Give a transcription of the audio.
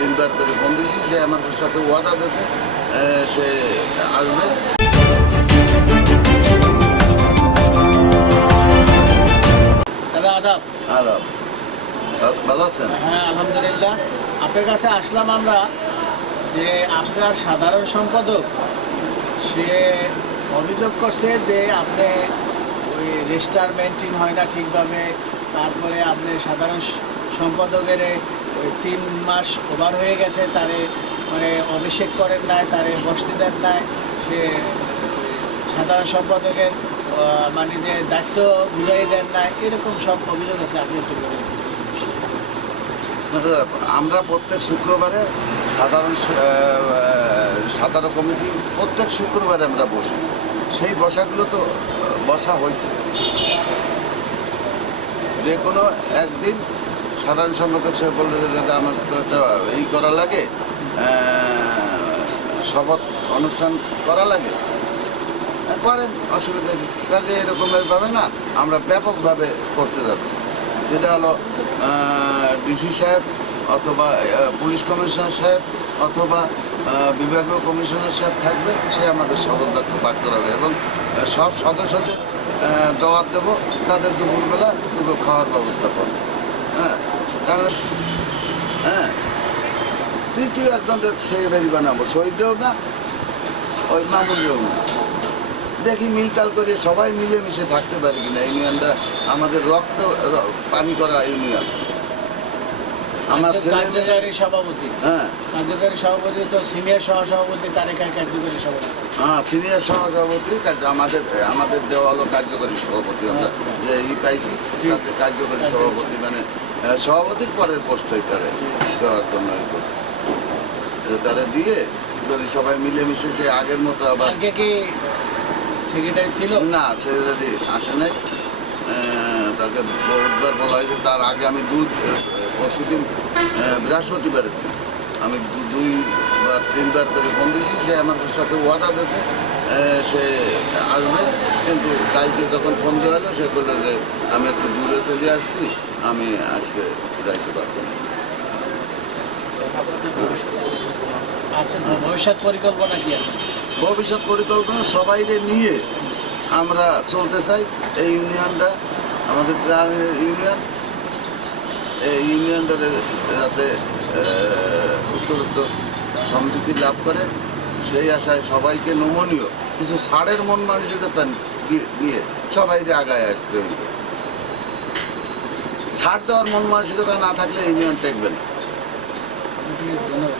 3বার করে ফোন দিয়েছি, সে আমার সাথে ওয়াদা দিয়েছে সে আসবে। দাদা আদাব। আদাব, ভালো আছেন? হ্যাঁ আলহামদুলিল্লাহ। আপনার কাছে আসলাম আমরা যে আপনার সাধারণ সম্পাদক সে অভিযোগ করছে যে আপনি ওই রেজিস্টার মেনটেন হয় না ঠিকভাবে, তারপরে আপনি সাধারণ সম্পাদকের ওই 3 মাস ওভার হয়ে গেছে, তারে মানে অভিষেক করেন নাই, তারে বসতে দেন নাই, সে সাধারণ সম্পাদকের মানে যে দায়িত্ব বুঝাই দেন না, এরকম সব অভিযোগ আছে। আপনি একটু বলেন। আমরা প্রত্যেক শুক্রবারে সাধারণ কমিটি প্রত্যেক শুক্রবারে আমরা বসি। সেই বসাগুলো তো বসা হয়েছে। যে কোনো একদিন সাধারণ সম্পাদক সে বললে যে দাদা আমার তো একটা এই করা লাগে, শপথ অনুষ্ঠান করা লাগে, করেন, অসুবিধা নেই। কাজে এরকমেরভাবে না আমরা ব্যাপকভাবে করতে যাচ্ছি। সেটা হলো ডিসি সাহেব অথবা পুলিশ কমিশনার সাহেব অথবা বিভাগীয় কমিশনার সাহেব থাকবে, সে আমাদের শপথ বাক্য পাঠ করাবে এবং সব সদস্যদের দাওয়াত দেবো, তাদের দুপুরবেলা দুপুর খাওয়ার ব্যবস্থা করবো। হ্যাঁ, কারণ তৃতীয় একজনদের সেক্রেটারি বানাবো, শহীদরাও না ওই মামুনরাও না। দেখি মিলতাল করে সবাই মিলেমিশে থাকতে পারি কিনা। ইউনিয়নটা আমাদের রক্ত পানি করা ইউনিয়ন। আমার কার্যকারী সভাপতি, হ্যাঁ কার্যকারী সভাপতি তো সিনিয়র সহসভাপতি তারেকার কার্যকারী সভাপতি। হ্যাঁ, সিনিয়র সহসভাপতি আমাদের দেওয়া হলো কার্যকরী সভাপতি। আমরা যে পাইছি তাতে কার্যকরী সভাপতি মানে সভাপতির পরের পোস্টই তারে দেওয়ার জন্য করছি। তারা দিয়ে যদি সবাই মিলেমিশে সে আগের মতো আবার। কি সেক্রেটারি ছিল না, সেক্রেটারি আসে নাই। তাকে বহুতবার বলা হয়েছে। তার আগে আমি পরশুদিন বৃহস্পতিবারের দিন আমি 2 বা 3বার করে ফোন দিয়েছি, সে আমার সাথে ওয়াদা দিয়েছে সে আসবে। কিন্তু কালকে যখন ফোন দেওয়া হলো সে বললো যে আমি একটু দূরে চলে আসছি, আমি আজকে যাইতে পারবো না। আচ্ছা, ভবিষ্যৎ পরিকল্পনা কি আছে? ভবিষ্যৎ পরিকল্পনা সবাইকে নিয়ে আমরা চলতে চাই। এই ইউনিয়নটা আমাদের গ্রামের ইউনিয়ন, এই ইউনিয়নটা যাতে উত্তরোত্তর সমৃদ্ধি লাভ করে সেই আশায় সবাইকে নমনীয় কিছু ছাড়ের মন মানসিকতা নিয়ে সবাইকে আগায় আসতে হইবে। ছাড় দেওয়ার মন মানসিকতা না থাকলে ইউনিয়ন টেকবে না। ধন্যবাদ।